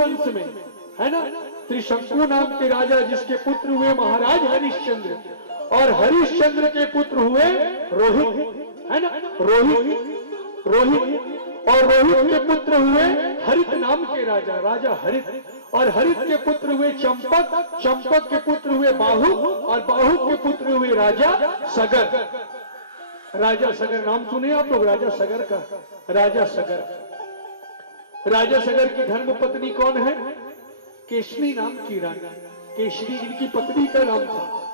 वंश में, है ना, त्रिशंकु नाम के राजा जिसके पुत्र हुए महाराज हरिश्चंद्र, और हरिश्चंद्र के पुत्र हुए रोहित, है ना, रोहित और रोहित के पुत्र हुए हरित नाम के राजा, राजा हरित, और हरित के पुत्र हुए चंपक, चंपक के पुत्र हुए बाहु, और बाहु के पुत्र हुए राजा सगर। राजा सगर नाम सुने आप लोग, राजा सगर का, राजा सगर। राजा सगर की धर्म पत्नी कौन है? केशनी नाम की रानी, केशनी इनकी पत्नी का नाम था।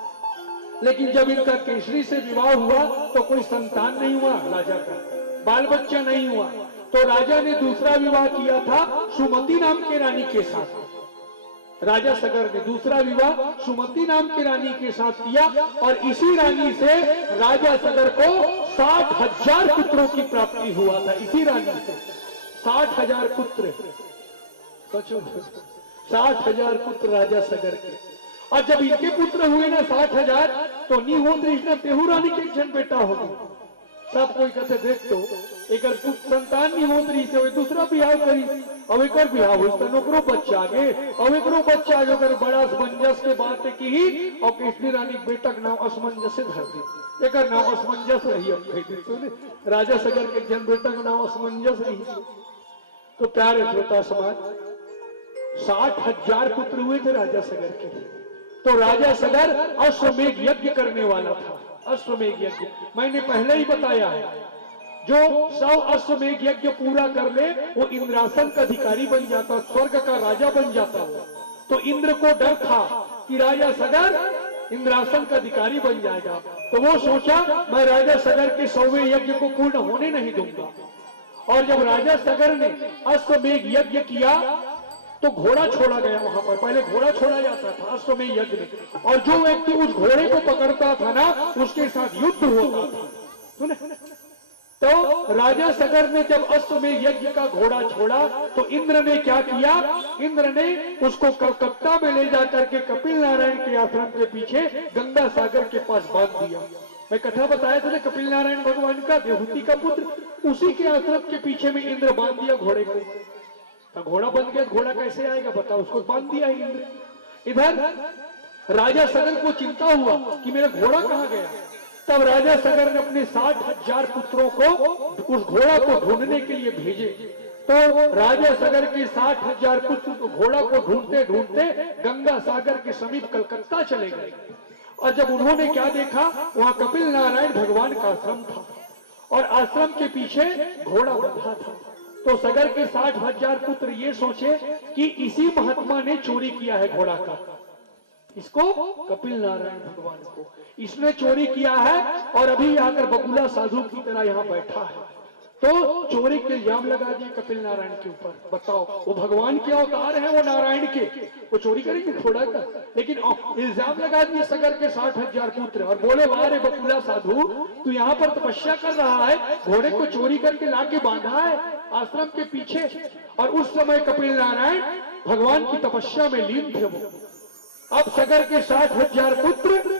लेकिन जब इनका केशरी से विवाह हुआ तो कोई संतान नहीं हुआ, राजा का बाल बच्चा नहीं हुआ, तो राजा ने दूसरा विवाह किया था सुमति नाम के रानी के साथ। राजा सगर ने दूसरा विवाह सुमति नाम की रानी के साथ किया, और इसी रानी से राजा सगर को 60,000 पुत्रों की प्राप्ति हुआ था। इसी रानी से 60,000 पुत्र, सोचो 60,000 पुत्र राजा सगर के। और जब इनके पुत्र हुए ना 60,000, तो नहीं हो कृष्ण तेहू रानी के जन बेटा हो गए। सब कोई कहते देख तो एक संतान नहीं हो रही से दूसरा बिहार करी, अब एक बिहार हो नौकरो बच्चा आगे, अब एक बच्चा आगे अगर बड़ा असमंजस के बात की ही, और कृष्ण रानी बेटा का नाम असमंजस से धर दी, एक नाम असमंजस रही। अब राजा सगर के जन बेटा का नाम असमंजस रही। तो प्यारे श्रोता समाज, 60,000 पुत्र हुए थे राजा सगर के। तो राजा सगर अश्वमेध यज्ञ करने वाला था। अश्वमेध यज्ञ मैंने पहले ही बताया है, जो 100 अश्वमेध यज्ञ पूरा कर ले वो इंद्रासन का अधिकारी बन जाता, स्वर्ग का राजा बन जाता। तो इंद्र को डर था कि राजा सगर इंद्रासन का अधिकारी बन जाएगा, तो वो सोचा मैं राजा सगर के 100वें यज्ञ को पूर्ण होने नहीं दूंगा। और जब राजा सगर ने अश्वमेध यज्ञ किया तो घोड़ा छोड़ा गया वहां पर। पहले घोड़ा छोड़ा जाता था अश्वमेध यज्ञ में, और जो व्यक्ति उस घोड़े को पकड़ता था ना उसके साथ युद्ध होता था। सुने? तो राजा सगर ने जब अश्वमेध यज्ञ का घोड़ा छोड़ा तो इंद्र ने क्या किया? इंद्र ने उसको कलकत्ता में ले जाकर के कपिल नारायण के आश्रम के पीछे गंगा सागर के पास बांध दिया। मैं कथा बताया था ना, कपिल नारायण भगवान का देवहूति का पुत्र, उसी के आश्रम के पीछे में इंद्र बांध दिया घोड़े को। तो घोड़ा बन गया, घोड़ा कैसे आएगा बताओ, उसको बांध दिया इंद्र। इधर राजा सगर को चिंता हुआ कि मेरा घोड़ा कहां गया। तब राजा सगर ने अपने 60,000 पुत्रों को उस घोड़ा को ढूंढने के लिए भेजे। तो राजा सगर के 60,000 पुत्र तो घोड़ा को ढूंढते ढूंढते गंगा सागर के समीप कलकत्ता चले गए। और जब उन्होंने क्या देखा, वहां कपिल नारायण भगवान का आश्रम था और आश्रम के पीछे घोड़ा बंधा था। तो सगर के 60,000 पुत्र ये सोचे कि इसी महात्मा ने चोरी किया है घोड़ा का, इसको कपिल नारायण भगवान को इसने चोरी किया है, और अभी आकर बकुला साधु की तरह यहाँ बैठा है। तो चोरी के इल्जाम लगा दिए कपिल नारायण के ऊपर। बताओ, वो भगवान के अवतार हैं, वो नारायण के, वो चोरी करेंगे थोड़ा का? लेकिन इल्जाम लगा दिए सगर के 60,000 पुत्र और बोले वाह रे बकुला साधु, तू यहाँ पर तपस्या कर रहा है, घोड़े को चोरी करके लाके बांधा है आश्रम के पीछे। और उस समय कपिल नारायण भगवान की तपस्या में लीन थे वो। अब सगर के 60,000 पुत्र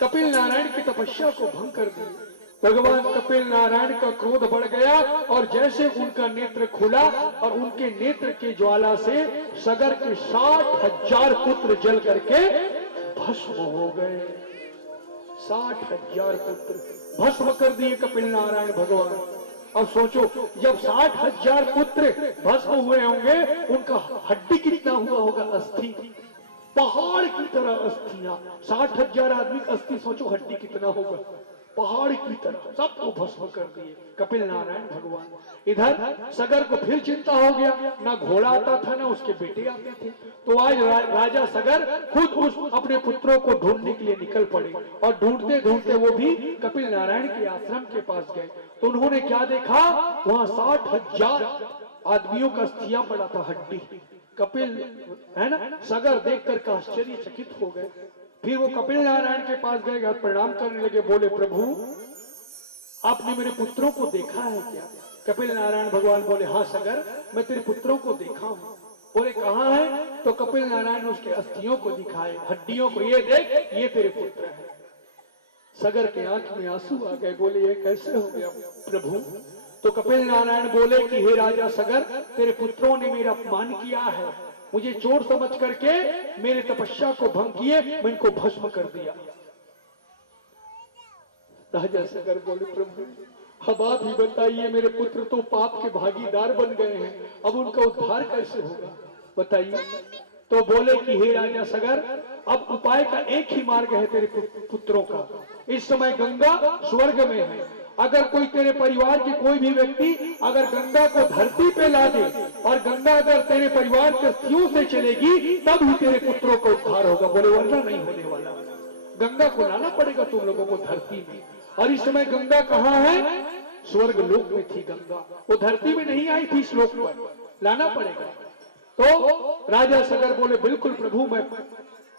कपिल नारायण की तपस्या को भंग कर दिए। भगवान कपिल नारायण का क्रोध बढ़ गया, और जैसे उनका नेत्र खुला और उनके नेत्र की ज्वाला से सगर के 60,000 पुत्र जल करके भस्म हो गए। 60,000 पुत्र भस्म कर दिए कपिल नारायण भगवान। अब सोचो, जब 60,000 पुत्र भस्म हुए होंगे, उनका हड्डी कितना हुआ होगा? अस्थि, पहाड़ की तरह अस्थियां। 60,000 आदमी अस्थि, सोचो हड्डी कितना होगा, पहाड़ की तरह सबको भस्म कर दिए कपिल नारायण भगवान। इधर सगर को फिर चिंता हो गया, ना घोड़ा आता था ना उसके बेटे आते थे। तो आज राजा सगर खुद उस अपने पुत्रों को ढूंढने के लिए निकल पड़े, और ढूंढते ढूंढते वो भी कपिल नारायण के आश्रम के पास गए। तो उन्होंने क्या देखा, वहां 60,000 आदमियों का अस्थियां पड़ा था, हड्डी। कपिल है ना, सगर देखकर आश्चर्यचकित हो गए। फिर वो कपिल नारायण के पास गए, प्रणाम करने लगे, बोले प्रभु आपने मेरे पुत्रों को देखा है क्या? कपिल नारायण भगवान बोले हाँ सगर, मैं तेरे पुत्रों को देखा हूं। बोले कहाँ है? तो कपिल नारायण उसके अस्थियों को दिखाए, हड्डियों को, ये देख ये तेरे पुत्र हैं। सगर के आंख में आंसू आ गए, बोले ये कैसे हो गया प्रभु? तो कपिल नारायण बोले कि हे राजा सगर, तेरे पुत्रों ने मेरा अपमान किया है, मुझे चोर समझ करके मेरे तपस्या को भंग किए, मैं इनको भस्म कर दिया। राजा सगर बोले प्रभु अब आप ही बताइए, मेरे पुत्र तो पाप के भागीदार बन गए हैं, अब उनका उद्धार कैसे होगा, बताइए। तो बोले कि हे राजा सगर, अब उपाय का एक ही मार्ग है तेरे पुत्रों का। इस समय गंगा स्वर्ग में है, अगर कोई तेरे परिवार के कोई भी व्यक्ति अगर गंगा को धरती पे ला दे और गंगा अगर तेरे परिवार के अस्थियों से चलेगी, तब ही तेरे पुत्रों का उद्धार होगा। बोले वरना नहीं होने वाला, गंगा को लाना पड़ेगा तुम लोगों को धरती में। और इस समय गंगा कहाँ है? स्वर्ग लोक में थी गंगा, वो धरती में नहीं आई थी, श्लोक पर लाना पड़ेगा। तो राजा सगर बोले बिल्कुल प्रभु, मैं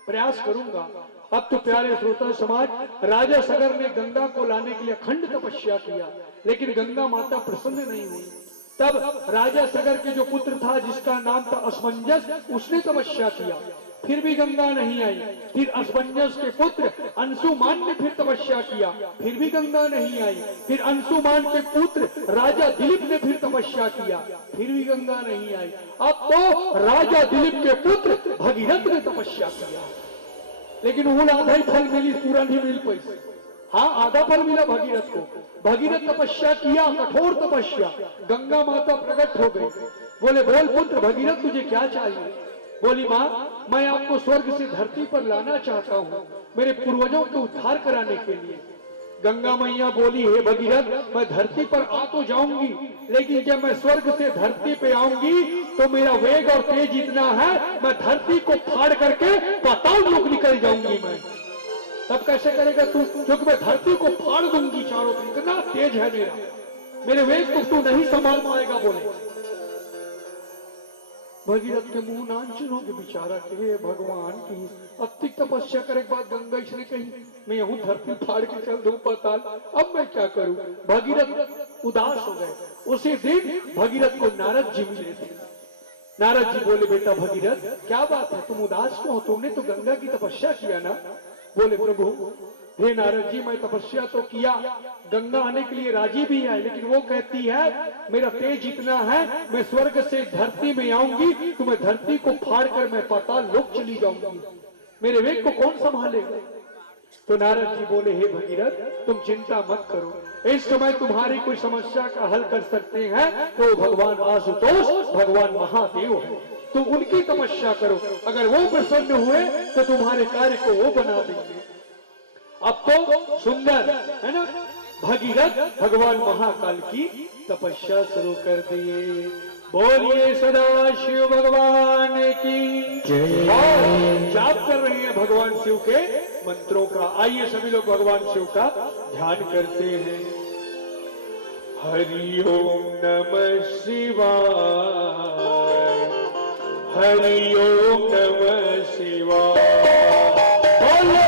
प्रयास करूंगा। अब तो प्यारे श्रोता समाज, राजा सगर ने गंगा को लाने के लिए अखंड तपस्या किया, लेकिन गंगा माता प्रसन्न नहीं हुई। तब राजा सगर के जो पुत्र था जिसका नाम था असमंजस, उसने तपस्या किया, फिर भी गंगा नहीं आई। फिर असमंजस के पुत्र अंशुमान ने फिर तपस्या किया, फिर भी गंगा नहीं आई। फिर अंशुमान के पुत्र राजा दिलीप ने फिर तपस्या किया, फिर भी गंगा नहीं आई। अब तो राजा दिलीप के पुत्र भगीरथ ने तपस्या किया, लेकिन वो आधा ही फल मिली, पूरा नहीं मिल पैसे। हाँ, आधा फल मिला भगीरथ को। भगीरथ तपस्या किया, कठोर तपस्या, गंगा माता प्रकट हो गई। बोले बोल पुत्र भगीरथ, तुझे क्या चाहिए? बोली माँ, मैं आपको स्वर्ग से धरती पर लाना चाहता हूँ, मेरे पूर्वजों को उद्धार कराने के लिए। गंगा मैया बोली हे भगीरथ, मैं धरती पर आ तो जाऊंगी, लेकिन जब मैं स्वर्ग से धरती पे आऊंगी तो मेरा वेग और तेज इतना है, मैं धरती को फाड़ करके पाताल लोक निकल जाऊंगी मैं। तब कैसे करेगा तू? क्योंकि मैं धरती को फाड़ दूंगी चारों तरफ, इतना तेज है मेरे वेग को तू नहीं संभाल पाएगा। बोले भगीरथ के मुंह नांचनों के बेचारा के भगवान की अति तपस्या करे के बाद गंगा इसने कही मैं यहूं धरती फाड़ के चल दूं पाताल, अब मैं क्या करूं? भगीरथ उदास हो गए। उसी दिन भगीरथ को नारद जी मिले थे। नारद जी बोले बेटा भगीरथ, क्या बात है, तुम उदास क्यों हो? तुमने तो गंगा की तपस्या किया ना। बोले प्रभु हे नारद जी, मैं तपस्या तो किया, गंगा आने के लिए राजी भी है, लेकिन वो कहती है मेरा तेज इतना है, मैं स्वर्ग से धरती में आऊंगी तो मैं धरती को फाड़ कर मैं पाताल लोक चली जाऊंगी, मेरे वेग को कौन संभालेगा? तो नारद जी बोले हे भगीरथ, तुम चिंता मत करो, इस समय तुम्हारी कोई समस्या का हल कर सकते हैं तो भगवान आशुतोष, भगवान महादेव है, तुम उनकी तपस्या करो, अगर वो प्रसन्न हुए तो तुम्हारे कार्य को वो बना देंगे। अब तो सुंदर है ना, भगीरथ भगवान महाकाल की तपस्या शुरू कर दिए। बोलिए सदा शिव भगवान की जय। और जाप कर रहे हैं भगवान शिव के मंत्रों का। आइए सभी लोग भगवान शिव का ध्यान करते हैं। हरि ओम नमः शिवाय, हरि ओम नमः शिवाय। बोलो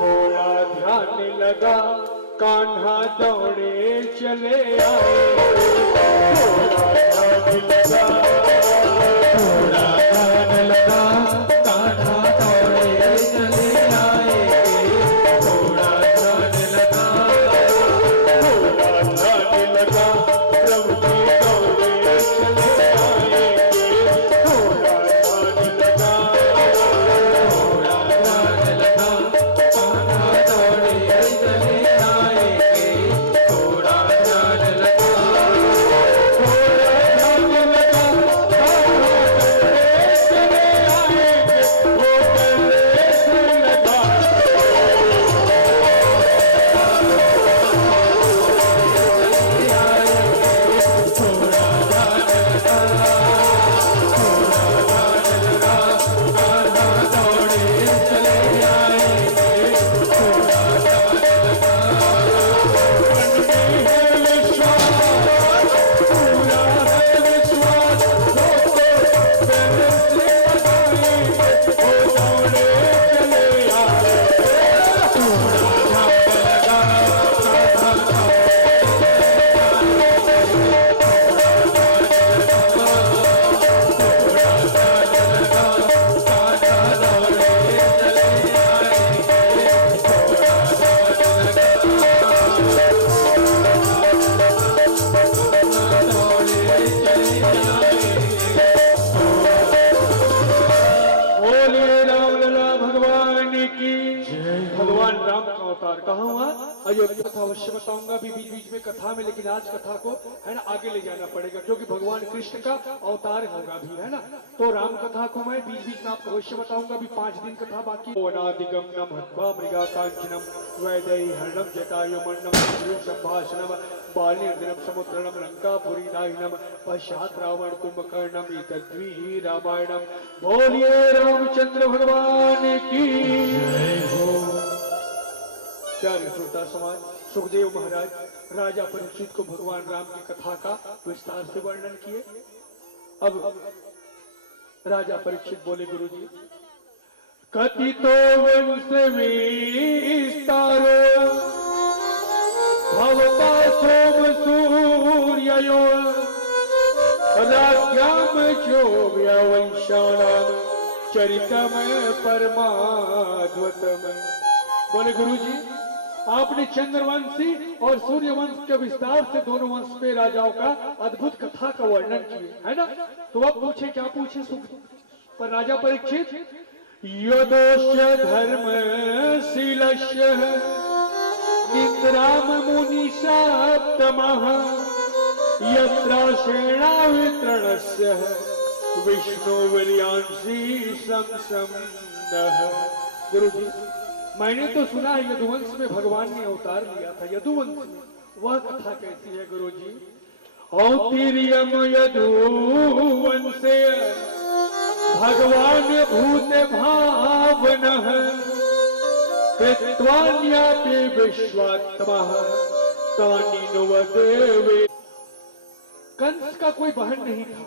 थोड़ा ध्यान लगा कान्हा दौड़े चले आए, थोड़ा ध्यान लगा, थोड़ा ध्यान लगा कान्हा दौड़े चले आए, थोड़ा ध्यान लगा, थोड़ा ध्यान लगा प्रभु जी दौड़े चले आए, थोड़ा ध्यान लगा, थोड़ा ध्यान लगा कान्हा दौड़े चले आए, थोड़ा ध्यान लगा, थोड़ा ध्यान लगा कान्हा दौड़े चले आए, वो गले से लगा, थोड़ा ध्यान लगा, थोड़ा ध्यान लगा कान्हा दौड़े चले आए, थोड़ा ध्यान लगा, मन में है विश्वास, पूरा है विश्वास, लोगों गले से लगाएंगे, वो दौड़े चले आए, थोड़ा ध्यान लगा कान्हा बोलिए रामलला भगवान की जय। भगवान राम का अवतार कहाँ हुआ? अयोध्या कथा अवश्य बताऊंगा भी बीच बीच में कथा में, लेकिन आज कथा को है ना आगे ले जाना पड़ेगा क्योंकि भगवान कृष्ण का अवतार होगा भी, है ना। तो राम कथा को मैं बीच बीच में आपको अवश्य बताऊंगा भी, 5 दिन कथा बाकी। ओनादिगम नम हत्वा मृगा कांचनम वैदेही हरणम जटायुमन्नम संभाषणम बालिर्दिनम समुद्रणम लंकापुरी दाहिनम पश्चात रावण कुंभकर्णम एतद्वि रामायणम। बोलिए रामचंद्र भगवान की जय हो। प्यारे श्रोता समाज, सुखदेव महाराज राजा परीक्षित को भगवान राम की कथा का विस्तार से वर्णन किए। अब राजा परीक्षित बोले, गुरुजी कथितो वंश विस्तारो भवता सोम सूर्ययो राज्ञाम चोव्य वंशाणाम चरितम परमाद्भुतम। बोले गुरुजी, आपने चंद्रवंशी और सूर्यवंश के विस्तार से दोनों वंश पे राजाओं का अद्भुत कथा का वर्णन किए, है ना। तो अब पूछे, क्या पूछे पर राजा परीक्षित? यदोष्य धर्मशीलस्य निद्राम मुनिषात्तमः यत्रासेना वितरणस्य विष्णुवीर्यांसी संसम्नः। गुरुजी, मैंने तो सुना है यदुवंश में भगवान ने अवतार लिया था। यदुवंश में वह कथा कैसी है गुरुजी? औतीर्यम यदुवंशे भगवान भूत भावनः कृत्वान्यापि विश्वात्मः तानिनुवदेवे। कंस का कोई बहन नहीं था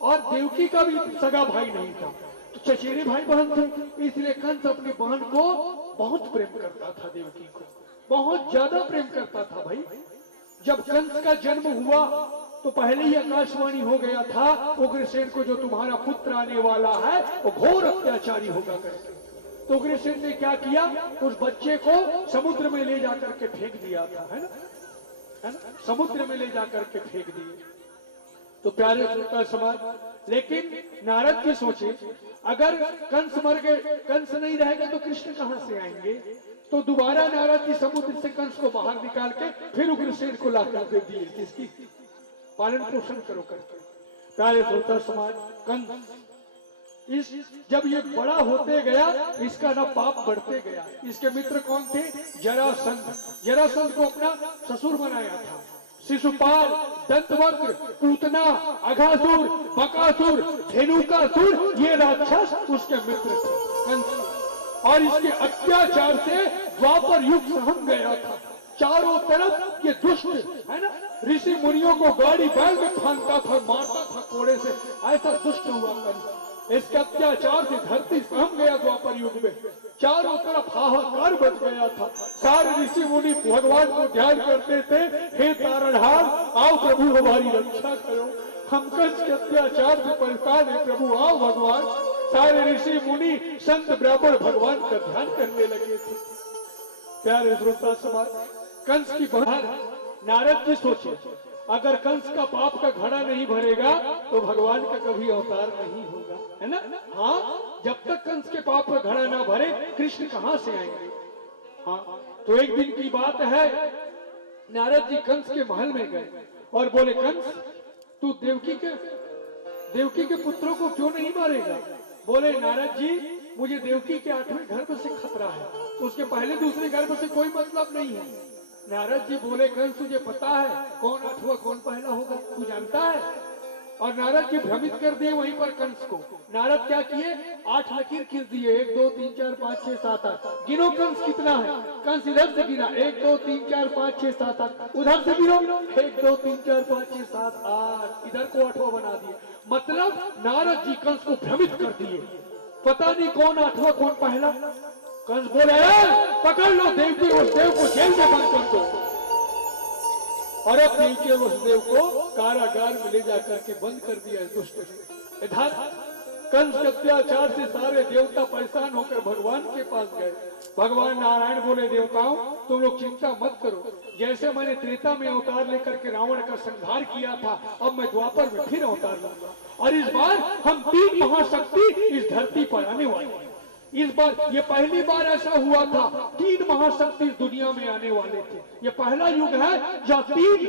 और देवकी का भी सगा भाई नहीं था, तो चचेरे भाई बहन थे, इसलिए कंस अपनी बहन को बहुत प्रेम करता था, देवकी को बहुत ज्यादा प्रेम करता था भाई। जब कंस का जन्म हुआ तो पहले ही आकाशवाणी हो गया था उग्रसेन को, जो तुम्हारा पुत्र आने वाला है वो घोर अत्याचारी होगा करके। तो उग्रसेन ने क्या किया, उस बच्चे को समुद्र में ले जाकर के फेंक दिया था, है ना, समुद्र में ले जाकर के फेंक दिए। तो प्यारे श्रोता समाज, लेकिन नारद जी सोचे अगर कंस मर गए, कंस नहीं रहेगा तो कृष्ण कहां से आएंगे। तो दोबारा नारद जी समुद्र से कंस को बाहर निकाल के फिर उग्रसेन को लाकर दे दिए, किसकी पालन पोषण करो करके। प्यारे श्रोता समाज, कंस जब ये बड़ा होते गया, इसका ना पाप बढ़ते गया। इसके मित्र कौन थे? जरासंध। जरासंध को अपना ससुर बनाया था। शिशुपाल, दंतवक्र, पूतना, अघासुर, बकासुर, धेनुकासुर, ये राक्षस उसके मित्र थे कंस। और इसके अत्याचार से द्वापर युग सहम गया था। चारों तरफ ये दुष्ट है ना ऋषि मुनियों को गाड़ी बैल में फांदता था, मारता था कोड़े से, ऐसा दुष्ट हुआ कंस। इसके अत्याचार से धरती सहम गया द्वापर युग में, चारों तरफ हाहाकार बच गया था। सारे ऋषि मुनि भगवान को ध्यान करते थे, हे तारणहार आओ प्रभु हमारी रक्षा करो, हम कंस के अत्याचार से परेशान है, प्रभु आओ भगवान। सारे ऋषि मुनि संत ब्राह्मण भगवान का ध्यान करने लगे थे। प्यारे श्रोता समाज, कंस की बहन नारद जी सोचे, अगर कंस का पाप का घड़ा नहीं भरेगा तो भगवान का कभी अवतार नहीं होगा, है ना। हाँ, जब तक कंस के पाप का घड़ा ना भरे कृष्ण कहाँ से आएंगे। हाँ, तो एक दिन की बात है, नारद जी कंस के महल में गए और बोले, कंस तू देवकी के पुत्रों को क्यों नहीं मारेगा। बोले, नारद जी मुझे देवकी के 8वें गर्भ से खतरा है, उसके पहले दूसरे गर्भ से कोई मतलब नहीं है। नारद जी बोले, कंस तुझे पता है कौन 8वां कौन पहला होगा, तू जानता है। और नारद जी भ्रमित कर दिए वहीं पर कंस को। नारद क्या किए, 8 लकीर खींच दिए, 1 2 3 4 5 6 7 8। गिनो कंस कितना है। कंस इधर से गिना, 1 2 3 4 5 6 7 8। उधर से गिनो, 1 2 3 4 5 6 7 8। इधर को 8वां बना दिए। मतलब नारद जी कंस को भ्रमित कर दिए, पता नहीं कौन 8वां कौन पहला। कंस बोले, पकड़ लो देवकी उस देव को जेल में बंद कर दो। और अब देवकी उस देव को कारागार में ले जाकर के बंद कर दिया दुष्ट ने। इधर कंस के अत्याचार से सारे देवता परेशान होकर भगवान के पास गए। भगवान नारायण बोले, देवताओं तुम लोग चिंता मत करो, जैसे मैंने त्रेता में अवतार लेकर के रावण का संहार किया था, अब मैं द्वापर में फिर अवतार लूंगा। और इस बार हम 3 महाशक्ति इस धरती पर आने वाले हैं। इस बार ये पहली बार ऐसा हुआ था, 3 महाशक्ति इस दुनिया में आने वाले थे। ये पहला युग है जहाँ 3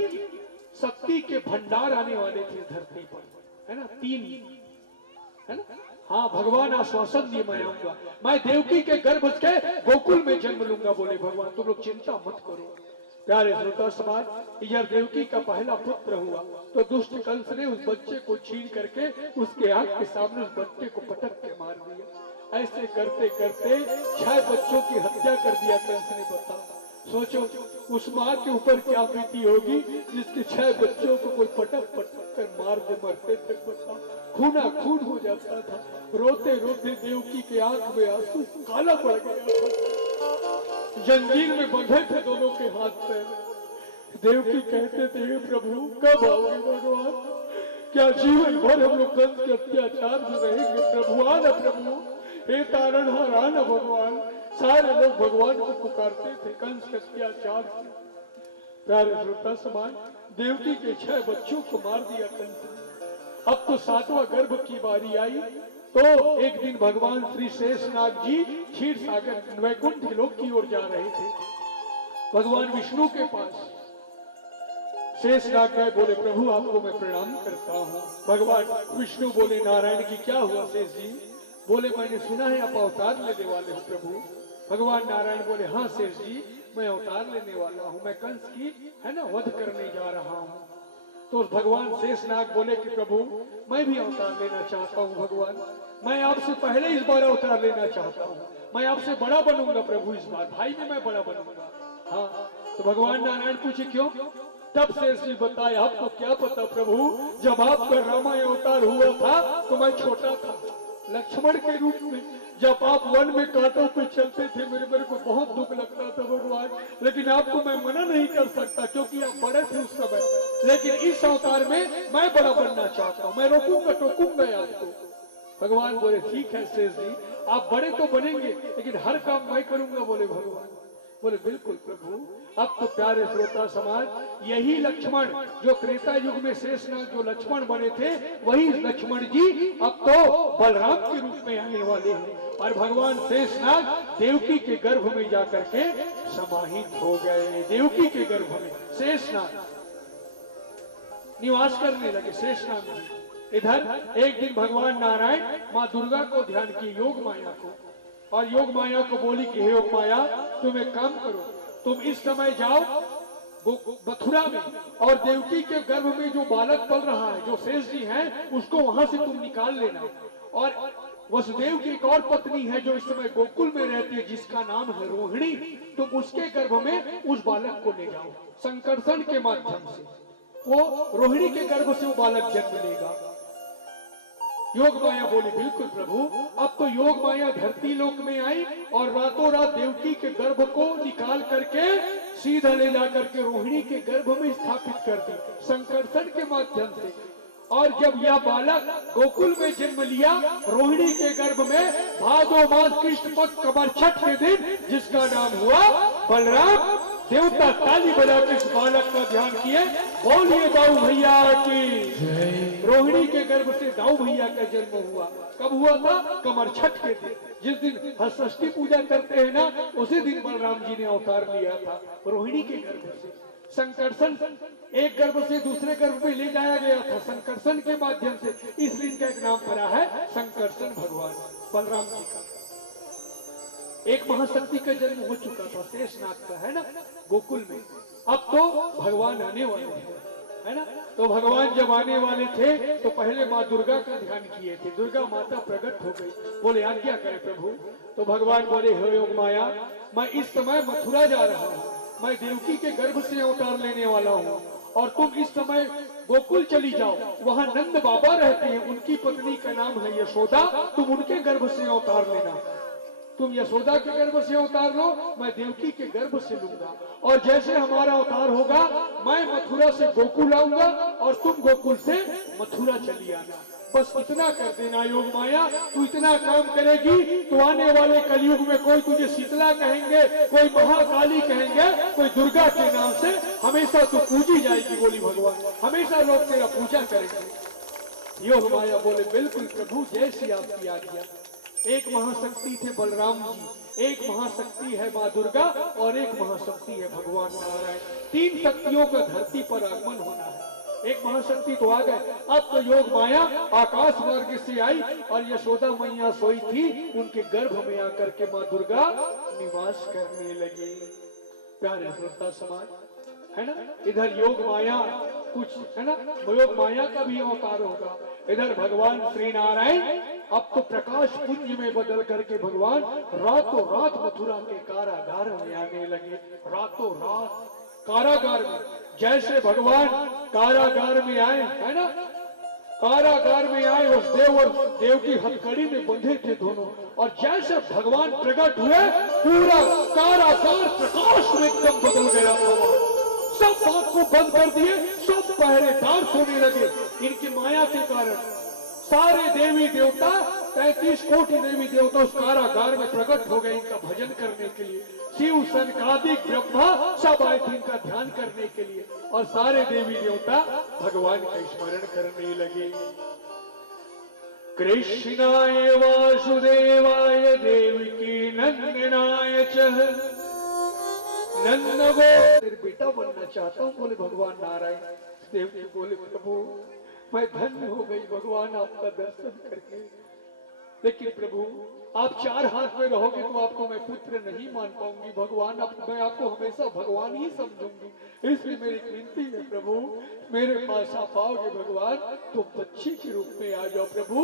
शक्ति के भंडार आने वाले थे धरती पर, है ना। 3 है ना। हाँ, भगवान आश्वासन दिए, मैं आऊंगा, मैं देवकी के गर्भ के गोकुल में जन्म लूंगा। बोले भगवान तुम लोग चिंता मत करो। प्यारे श्रोता समाज, इधर देवकी का पहला पुत्र हुआ तो दुष्ट कंस ने उस बच्चे को छीन करके उसके आंख के सामने उस बच्चे को पटक के मार दिया। ऐसे करते करते 6 बच्चों की हत्या कर दिया कंस ने। बताओ, सोचो उस माँ के ऊपर क्या बीती होगी जिसके 6 बच्चों को कोई पटक पटक कर मार दे, मरते तक। बताओ, खूना खून हो जाता था। रोते रोते देवकी के आंख में आंसू काला पड़ गया था। जंजीर में बंधे थे दोनों के हाथ पैर। देवकी कहते थे, हे प्रभु कब आओगे भगवान, क्या जीवन भर हम लोग कंस के अत्याचार में रहेंगे। प्रभु आना, प्रभु हे तारणहार आना भगवान। सारे लोग भगवान को पुकारते थे कंस के अत्याचार से। प्यारे श्रोता समाज, देवकी के 6 बच्चों को मार दिया कंस ने। अब तो 7वां गर्भ की बारी आई तो एक दिन भगवान श्री शेषनाग जी क्षीर सागर वैकुंठ लोक की ओर जा रहे थे। भगवान विष्णु के पास शेषनाग गए, बोले प्रभु आपको मैं प्रणाम करता हूँ। भगवान विष्णु बोले, नारायण की क्या हुआ शेष जी। बोले, मैंने सुना है आप अवतार लेने वाले हो प्रभु। भगवान नारायण बोले, हाँ शेष जी मैं अवतार लेने वाला हूँ, मैं कंस की है ना वध करने जा रहा हूँ। तो भगवान शेषनाग बोले कि प्रभु मैं भी अवतार लेना चाहता हूँ भगवान, मैं आपसे पहले इस बार अवतार लेना चाहता हूँ, मैं आपसे बड़ा बनूंगा प्रभु, इस बार भाई में मैं बड़ा बनूंगा। हाँ, तो भगवान नारायण पूछे क्यों। तब शेष जी बताए, आपको क्या पता प्रभु, जब आपका रामायण अवतार हुआ था तो मैं छोटा था लक्ष्मण के रूप में। जब आप वन में कांटों पे चलते थे मेरे को बहुत दुख लगता था भगवान, लेकिन आपको मैं मना नहीं कर सकता क्योंकि आप बड़े थे उस समय। लेकिन इस अवतार में मैं बड़ा बनना चाहता हूँ, मैं रोकूंगा टोकूंगा आपको। भगवान बोले, ठीक है शेष जी आप बड़े तो बनेंगे लेकिन हर काम मैं करूंगा। बोले भगवान, बोले बिल्कुल प्रभु। अब तो प्यारे श्रोता समाज, यही लक्ष्मण जो त्रेता युग में शेषनाग जो लक्ष्मण बने थे, वही लक्ष्मण जी अब तो बलराम के रूप में आने वाले हैं। और भगवान शेषनाग देवकी के गर्भ में जाकर के समाहित हो गए। देवकी के गर्भ में शेषनाग निवास करने लगे। शेषनाग जी इधर एक दिन भगवान नारायण माँ दुर्गा को ध्यान किए, योग माया को, और योग माया को बोली कि हे योग माया तुम एक काम करो, तुम इस समय जाओ मथुरा में और देवकी के गर्भ में जो बालक पल रहा है जो शेष जी हैं उसको वहां से तुम निकाल लेना और वसुदेव की एक और पत्नी है जो इस समय गोकुल में रहती है, जिसका नाम है रोहिणी। तुम उसके गर्भ में उस बालक को ले जाओ, संकर्षण के माध्यम से वो रोहिणी के गर्भ से वो बालक जन्म लेगा। योग माया बोली बिल्कुल प्रभु। अब तो योग माया धरती लोक में आई और रातों रात देवकी के गर्भ को निकाल करके सीधा ले जा करके रोहिणी के गर्भ में स्थापित कर दी संकर्षण के माध्यम से। और जब यह बालक गोकुल में जन्म लिया रोहिणी के गर्भ में, भादो मास कृष्ण पक्ष कमर छठ के दिन, जिसका नाम हुआ बलराम, देवता ताली बजा के इस बालक का ध्यान किए, बोलिए दाऊ भैया की। रोहिणी के गर्भ से दाऊ भैया का जन्म हुआ। कब हुआ था? कमर छठ के दिन, जिस दिन हरषष्ठी पूजा करते हैं ना, उसी दिन बलराम जी ने अवतार लिया था रोहिणी के गर्भ से। संकर्षण एक गर्भ से दूसरे गर्भ में ले जाया गया था संकर्षण के माध्यम से, इसलिए इनका एक नाम पड़ा है संकर्षण भगवान बलराम जी का। एक महाशक्ति का जन्म हो चुका था शेषनाग का, है ना, गोकुल में। अब तो भगवान आने वाले हैं, है ना। तो भगवान जब आने वाले थे तो पहले माँ दुर्गा का ध्यान किए थे। दुर्गा माता प्रकट हो गई, बोले आज्ञा करे प्रभु। तो भगवान बोले हे योग माया, मैं इस समय मथुरा जा रहा हूँ, मैं देवकी के गर्भ से अवतार लेने वाला हूँ, और तुम इस समय गोकुल चली जाओ, वहाँ नंद बाबा रहते हैं, उनकी पत्नी का नाम है यशोदा, तुम उनके गर्भ से अवतार लेना। तुम यशोदा के गर्भ से अवतार लो, मैं देवकी के गर्भ से लूंगा, और जैसे हमारा अवतार होगा मैं मथुरा से गोकुल आऊंगा और तुम गोकुल से मथुरा चली आना। बस इतना कर देना योग माया, तू इतना काम करेगी तो आने वाले कलयुग में कोई तुझे शीतला कहेंगे, कोई महाकाली कहेंगे, कोई दुर्गा के नाम से हमेशा तू पूजी जाएगी। बोली भगवान, हमेशा लोग तेरा पूजा करेंगे। योग माया बोले बिल्कुल प्रभु, जैसी आपकी आज्ञा। एक महाशक्ति थे बलराम जी, एक महाशक्ति है माँ दुर्गा और एक महाशक्ति है भगवान नारायण। तीन शक्तियों का धरती पर आगमन होना है। एक महाशक्ति तो आ गए, अब तो योग माया आकाश मार्ग से आई और यशोदा मैया सोई थी, उनके गर्भ में आकर के माँ दुर्गा निवास करने लगी। प्यारे श्रोता समाज, है ना, इधर योग माया कुछ, है ना, योग माया का भी अवतार होगा। इधर भगवान श्री नारायण अब तो प्रकाश पुंज में बदल करके भगवान रातों रात मथुरा के कारागार में आने लगे। रातों रात कारागार में, जैसे भगवान कारागार में आए, है ना, कारागार में आए, उस देव और देव की हथकड़ी में बंधे थे दोनों, और जैसे भगवान प्रकट हुए पूरा कारागार प्रकाश में एकदम बदल गया। सब बात को बंद कर दिए, सब पहरेदार सोने लगे इनकी माया के कारण। सारे देवी देवता 33 कोटि देवी देवता उस कारागार में प्रकट हो गए इनका भजन करने के लिए। शिव सनकादिक ब्रह्मा सब आए थे इनका ध्यान करने के लिए, और सारे देवी देवता भगवान का स्मरण करने लगे। कृष्णाय वासुदेवाय देवकी नंदनाय च नंदगो, तेरे बेटा बनना चाहता हूँ। बोले भगवान नारायण। देव जी बोले प्रभु मैं धन्य हो गई भगवान आपका दर्शन करके, लेकिन प्रभु आप चार हाथ में रहोगे तो आपको मैं पुत्र नहीं मान पाऊंगी भगवान, मैं आपको हमेशा भगवान ही समझूंगी, इसलिए मेरी विनती है प्रभु मेरे पास आप आओगे भगवान तो बच्चे के रूप में आ जाओ प्रभु,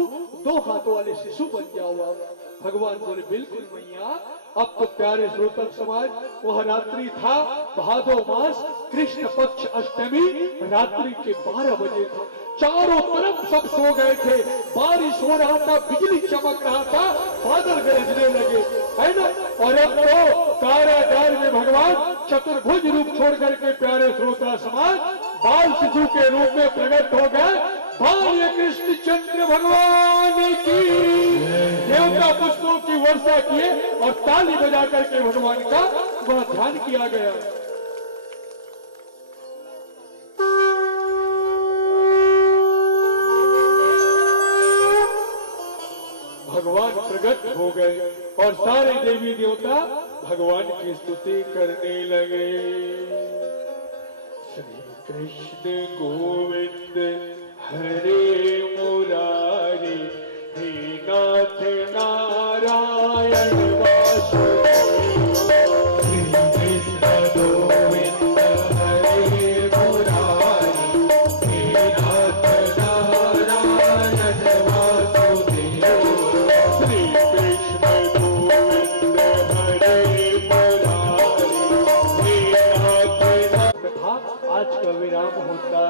2 हाथों वाले शिशु बन जाओ आप। भगवान बोले बिल्कुल मैया। अब तो प्यारे श्रोता समाज, वह रात्रि था भादो मास कृष्ण पक्ष अष्टमी, रात्रि के 12 बजे था। चारों तरफ सब सो गए थे, बारिश हो रहा था, बिजली चमक रहा था, बादल गरजने लगे, है ना। और अब तो कारागार में भगवान चतुर्भुज रूप छोड़ करके प्यारे श्रोता समाज बाल शिशु के रूप में प्रकट हो गए। बाल्य कृष्ण चंद्र भगवान की देवता पुष्पों की वर्षा किए और ताली बजा करके भगवान का वह ध्यान किया गया। भगवान प्रकट हो गए और सारे देवी देवता भगवान की स्तुति करने लगे। श्री कृष्ण गोविंद हरे मुरारी, हे नाथ नारायण वासुदेव। श्री कृष्ण गोविंद हरे मुरारी, हे नाथ नारायण वासुदेव। आज का विराम होता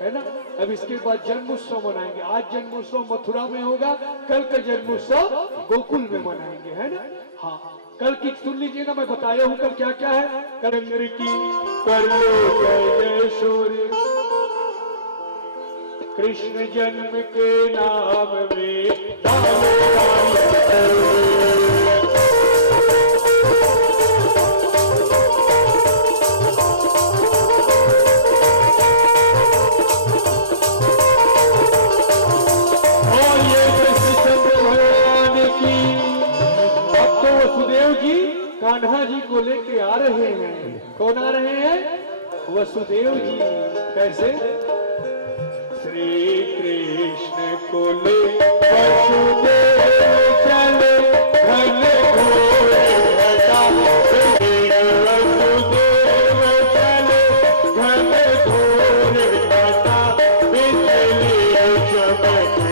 है ना। अब इसके बाद जन्मोत्सव मनाएंगे। आज जन्मोत्सव मथुरा में होगा, कल का जन्मोत्सव गोकुल में मनाएंगे, है ना। हाँ, कल की सुन लीजिए ना, मैं बताया हूँ कल क्या क्या है। कल की कर लो जय जय सूर्य, कृष्ण जन्म के नाम में कान्हा जी को लेके आ रहे हैं। कौन आ रहे हैं? वसुदेव जी। कैसे? श्री कृष्ण को ले वसुदेव चले घन घोर घटा, वसुदेव चले घन घोर घटा, बिजली चमके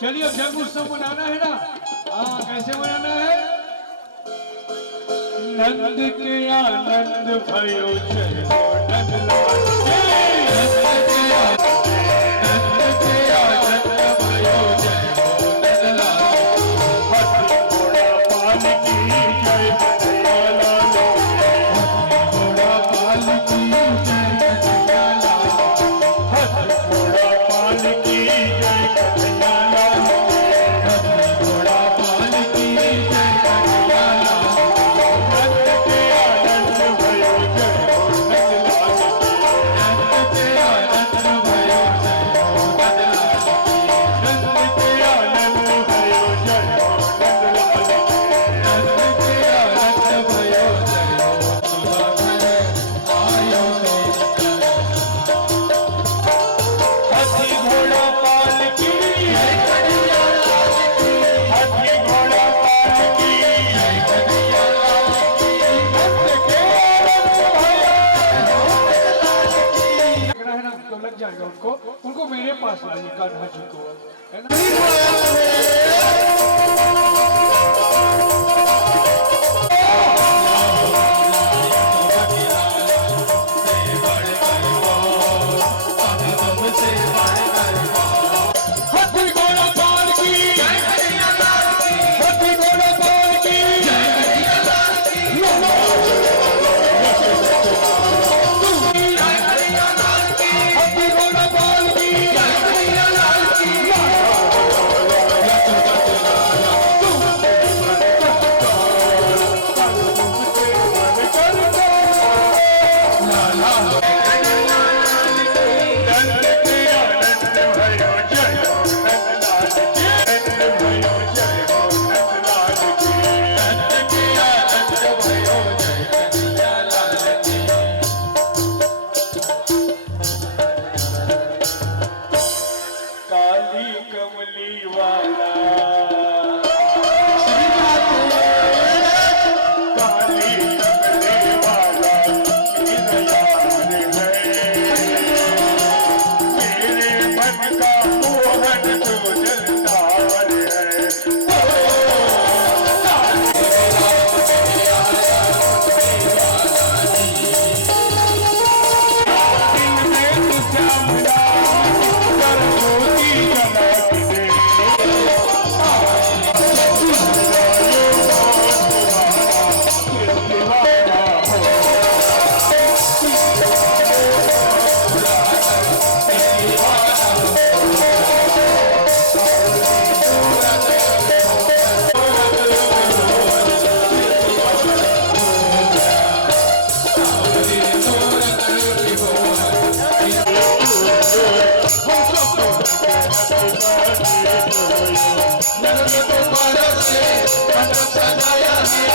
चलिए अब जन्मोत्सव मनाना है ना। हाँ, कैसे मनाना है? नंद के आनंद भयो जय हो नंदलाल, नंद के आनंद भयो जय हो नंदलाल, हाथी घोड़ा पाल की जय कन्हैया लाल, घोड़ा पाल की जय कन्हैया लाल, हाथी घोड़ा पाल की जय कन्हैया लाल, घोड़ा पाल की जय कन्हैया लाल, नंद के आनंद भयो जय हो नंदलाल, नंद के आनंद भयो जय हो नंदलाल, नंद के आनंद भयो जय हो नंदलाल, नंद के आनंद भयो जय हो आयो हाथी घोड़ा पाल की जय कन्हैया लाल की, हाथी घोड़ा पाल की जय कन्हैया लाल की, नंद के आनंद भयो है ना। तो लग जाएगा उनको मेरे पास लाइए कान्हा जी को, है ना। हाथी घोड़ा पाल की जय कन्हैया लाल की, हाथी घोड़ा पाल की जय कन्हैया लाल की, जय कन्हैया लाल की, हाथी घोड़ा पाल की जय कन्हैया लाल की, काली कमली वाला, काली कमली वाला, मेरा यार नरक को पारस से मंडप सजाया है।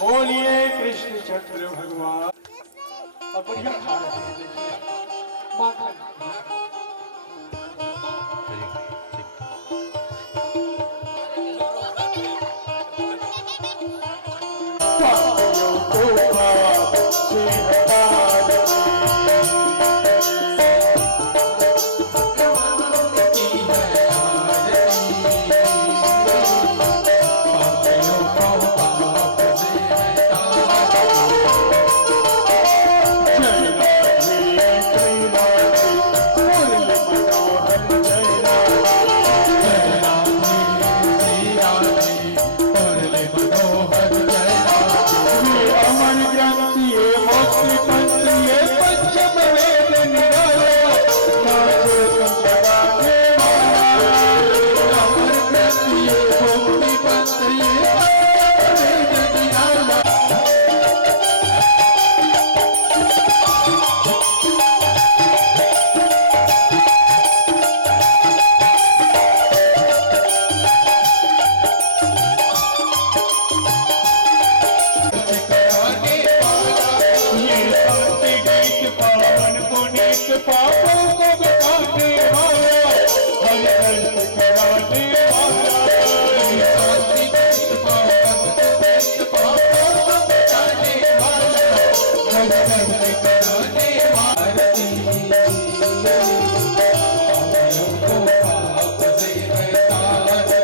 बोलिए कृष्ण चंद्र भगवान। और बढ़िया खा रहे हैं, देखिए माँ खा पापों को मिटाने वाला, हर दर्द कराने वाला, पापों को मिटाने वाला, हर दर्द कराने वाला, को पाप से हटाने।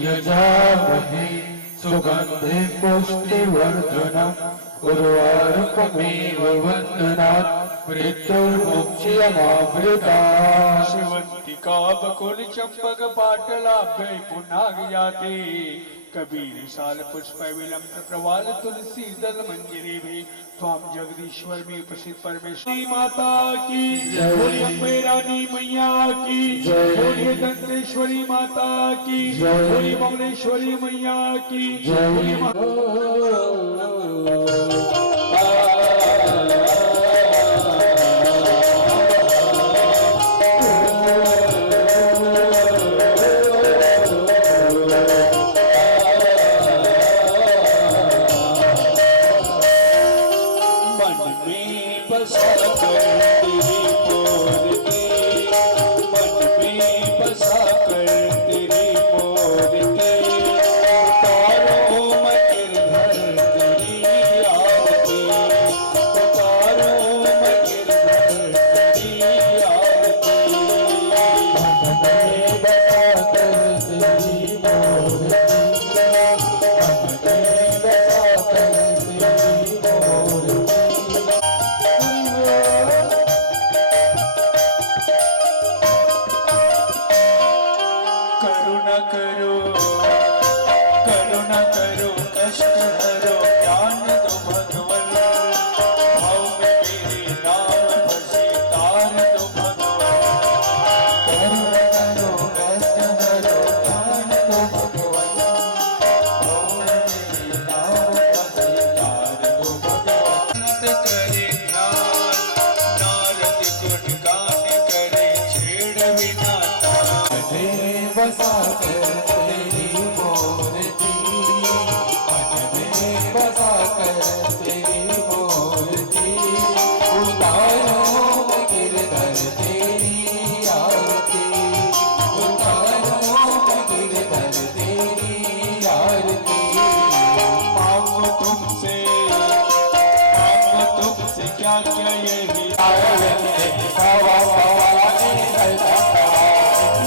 यजामहे सुगन्धिं पुष्टिवर्धनम् उर्वारुकमेव वन्दनात् मृत्युर्मुक्ष्यमामृतात्। शिवंतिका बकुल चंपक पाटलाभ्य पुनाग जाते कबीर साल पुष्प विलंब प्रवाल तुलसी दल मंजरी भी त्वाम जगदीश्वर में प्रसिद्ध परमेश्वरी माता की बोलिए अम्बे रानी मैया की बोलिए दंतेश्वरी माता की बोलिए मंगलेश्वरी मैया की बोलिए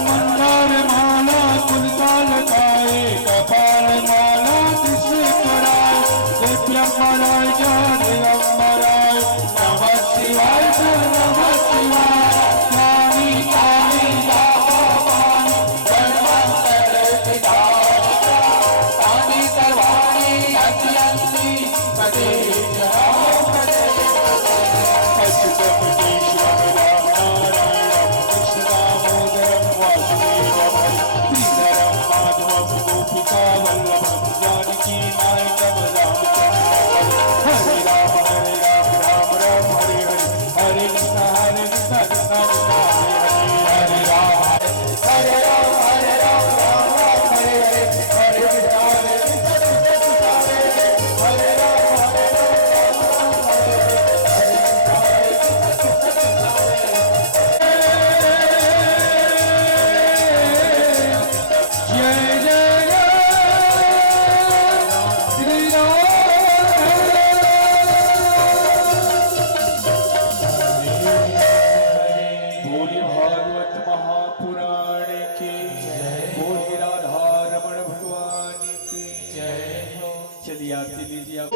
मंदार माला कुलताल गाए कपाल माला दिश कराए दिव्यंबराय दिगंबराय नमः शिवाय नमः शिवाय काली काली दावानी धर्मांतर पितानी सर्वाणी अत्यंती पदे जनाओ पदे अच्युतमेश्वर राम नारायण कृष्ण दामोदरम वासुदेवम श्रीधरम माधवम गोपिका वल्लभम जानकी नायकम रामचंद्रम हरे राम राम राम हरे हरे हरे कृष्ण कृष्ण कृष्ण हरे राम हरे राम राम राम हरे हरे हरे कृष्ण कृष्ण हरे राम जय जय श्री बोले भागवत महापुराण की बोले राधा रमण भगवान की जय। चलिए आरती लीजिए आप।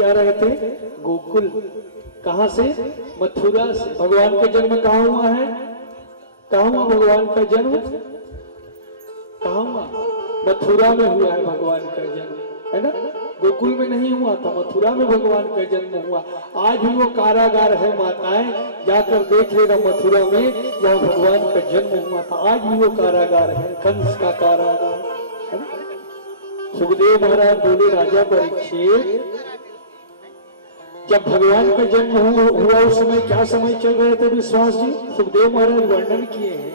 जा रहे थे गोकुल। कहां से? मथुरा से। भगवान का जन्म कहाँ हुआ है? कहाँ हुआ भगवान का जन्म? कहाँ हुआ? मथुरा में हुआ है भगवान का जन्म, है ना? गोकुल में नहीं हुआ था, मथुरा में भगवान का जन्म हुआ। आज भी वो कारागार है माताएं, जाकर देख लेना मथुरा में, जहाँ भगवान का जन्म हुआ था। आज भी वो कारागार है, कंस का कारागार, है ना? सुखदेव महाराज बोले राजा परीक्षित, जब भगवान का जन्म हुआ उस समय क्या समय चल रहे थे विश्वास जी? सुखदेव महाराज वर्णन किए हैं।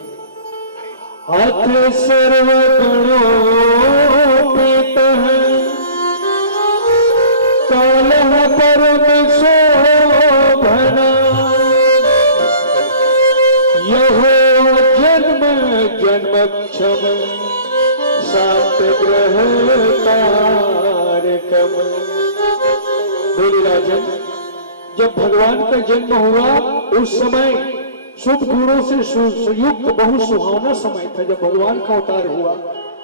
हाथ सर्व गणों पीत है कालह परम शोभन यहो जन्म जन्मक्षम शांत ग्रह तारकम। बोले राजन, जब भगवान का जन्म हुआ उस समय शुभ गुणों से सुयुक्त बहुत सुहावना समय था। जब भगवान का अवतार हुआ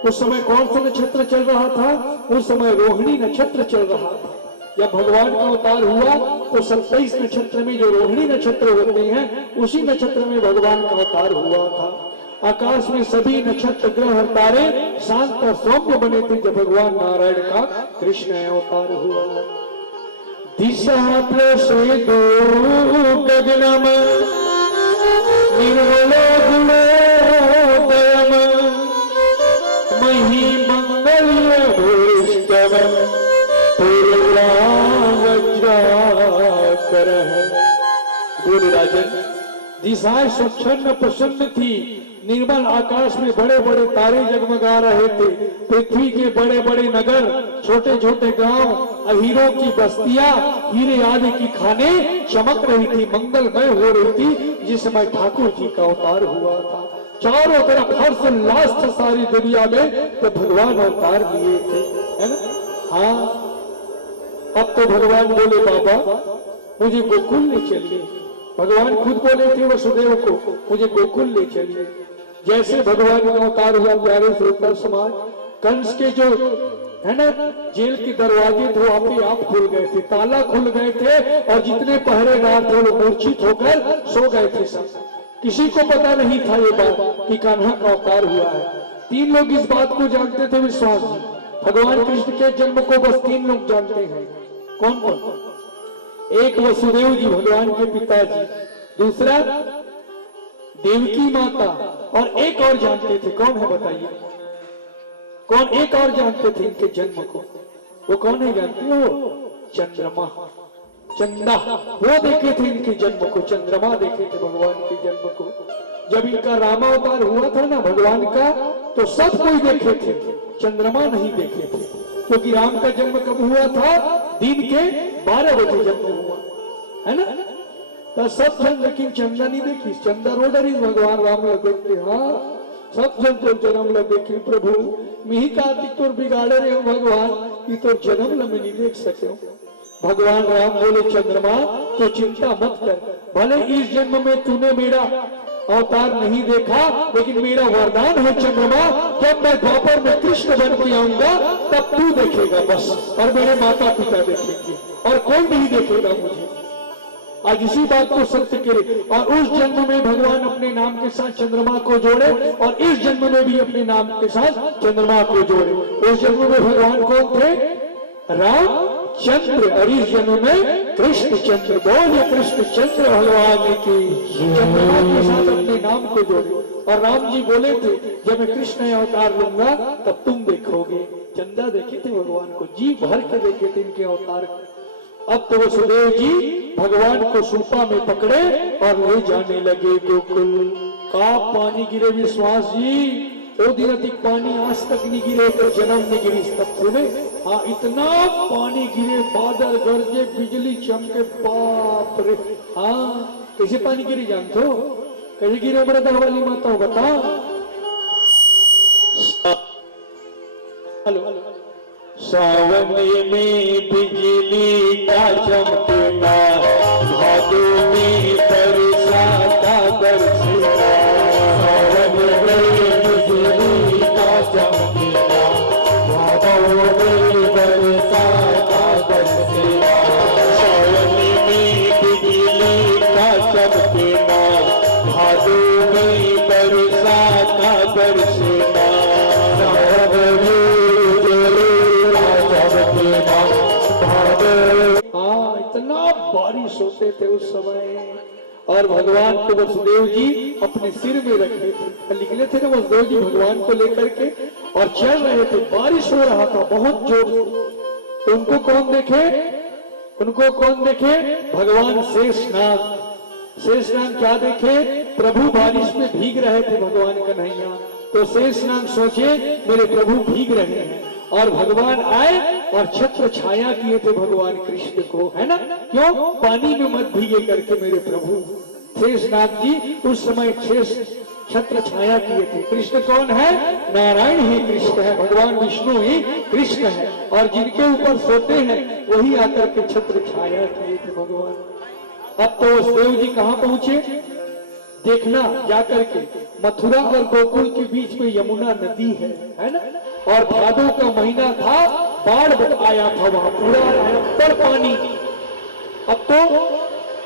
उस समय कौन सा नक्षत्र चल रहा था? उस समय रोहिणी नक्षत्र चल रहा था। जब भगवान का अवतार हुआ तो 27 नक्षत्र में जो रोहिणी नक्षत्र होते हैं उसी नक्षत्र में भगवान का अवतार हुआ था। आकाश में सभी नक्षत्र ग्रह और तारे शांत और सौम्य बने थे जब भगवान नारायण का कृष्ण अवतार हुआ। दिशा प्रसेदो गगनम निर्मलो गुणोदयम मही मंगल्य भूषितम पूर्वावज्राकरः। बोले राजन, दिशाएं स्वच्छंद प्रसन्न थी। निर्मल आकाश में बड़े बड़े तारे जगमगा रहे थे। पृथ्वी के बड़े बड़े नगर, छोटे छोटे गांव, हीरों की बस्तियां, हीरे आदि की खाने चमक रही थी, मंगलमय हो रही थी जिस समय ठाकुर जी का अवतार हुआ था। चारों तरफ हर्षोल्लास था सारी दुनिया में, तो भगवान अवतार लिए थे, है ना? हाँ, अब तो भगवान बोले बाबा मुझे गोकुल ले चलिए। भगवान खुद बोले थे वसुदेव को मुझे गोकुल ले चलिए। जैसे भगवान का अवतार हुआ प्यारे श्रोता समाज, कंस के जो है ना जेल के दरवाजे थे आप खुल गए थे, ताला खुल गए थे और जितने पहरेदार थे वो मूर्छित होकर सो गए थे। सब किसी को पता नहीं था ये बात कि कान्हा का अवतार हुआ है। 3 लोग इस बात को जानते थे, विश्वास जी। भगवान कृष्ण के जन्म को बस 3 लोग जानते हैं। कौन कौन? एक वसुदेव जी भगवान के पिताजी, दूसरा देवकी माता, और एक और जानते थे। कौन है बताइए? कौन एक और जानते थे इनके जन्म को? वो कौन है जानते हो? चंद्रमा, चंदा। वो देखे थे इनके जन्म को, चंद्रमा देखे थे भगवान के जन्म को। जब इनका रामावतार हुआ था ना भगवान का, तो सब कोई देखे थे, चंद्रमा नहीं देखे थे। क्योंकि राम का जन्म कब हुआ था? दिन के 12 बजे जन्म हुआ, है ना? तो सब जन, लेकिन चंदा नहीं देखी। चंदा रो डरी भगवान राम लगे थे। हाँ, सब जन तो जन्म ल देखी प्रभु मिही कार्तिक तोर बिगाड़े रहे हो भगवान की तो जन्म ल में नहीं देख सके। भगवान राम बोले चंद्रमा तो चिंता मत कर, भले इस जन्म में तूने मेरा अवतार नहीं देखा, लेकिन मेरा वरदान है चंद्रमा, जब मैं द्वापर में कृष्ण बन के आऊंगा तब तू देखेगा बस, और मेरे माता पिता देखेंगे और कोई नहीं देखेगा मुझे। आज इसी बात को सत्य करे। और उस जन्म में भगवान अपने नाम के साथ चंद्रमा को जोड़े और इस जन्म में भी अपने नाम के साथ चंद्रमा को जोड़े। उस जन्म में भगवान कौन थे? राम चंद्र, और इस जन्म में कृष्ण चंद्र। बोले कृष्ण चंद्र भगवान की। चंद्रमा के साथ अपने नाम को जोड़े। और राम जी बोले थे जब मैं कृष्ण अवतार लूंगा तब तुम देखोगे। चंदा देखे थे भगवान को, जी भर के देखे थे इनके अवतार को। अब तो वसुदेव जी भगवान को सूपा में पकड़े और ले जाने लगे गोकुल। का पानी गिरे विश्वास जी, वो दिन अधिक पानी आज तक नहीं गिरे तो जन्म नहीं गिरी तब सुने। हाँ, इतना पानी गिरे, बादल गरजे, बिजली चमके, बाप रे। हाँ, कैसे पानी गिरी जानते हो? कैसे गिरे बड़े वाली माता बता। हेलो, सावन में बिजली का चमकना, भादों में बरसाता बरसना। सावन में बिजली का चमकना, भादों में बरसाता बरसना। सावन में बिजली का चमकना, भादों में बरसाता बरसना। हाँ, इतना बारिश होते थे उस समय। और भगवान को वसुदेव जी अपने सिर में रखे थे, निकले थे ना वसुदेव जी भगवान को लेकर के और चल रहे थे। बारिश हो रहा था बहुत जोर से। उनको कौन देखे? उनको कौन देखे? भगवान शेषनाग। शेषनाग क्या देखे? प्रभु बारिश में भीग रहे थे भगवान कन्हैया। तो शेषनाग सोचे मेरे प्रभु भीग रहे हैं और भगवान आए और छत्र छाया किए थे भगवान कृष्ण को, है ना? क्यों? पानी में मत भीगे करके मेरे प्रभु। शेषनाग जी उस समय छत्र छाया किए थे। कृष्ण कौन है? नारायण ही कृष्ण है, भगवान विष्णु ही कृष्ण है, और जिनके ऊपर सोते हैं वही आकर के छत्र छाया किए थे भगवान। अब तो वसुदेव जी कहाँ पहुंचे? देखना जाकर के, मथुरा और गोकुल के बीच में यमुना नदी है ना? और भादों का महीना था, बाढ़ आया था, वहां पूरा पर पानी। अब तो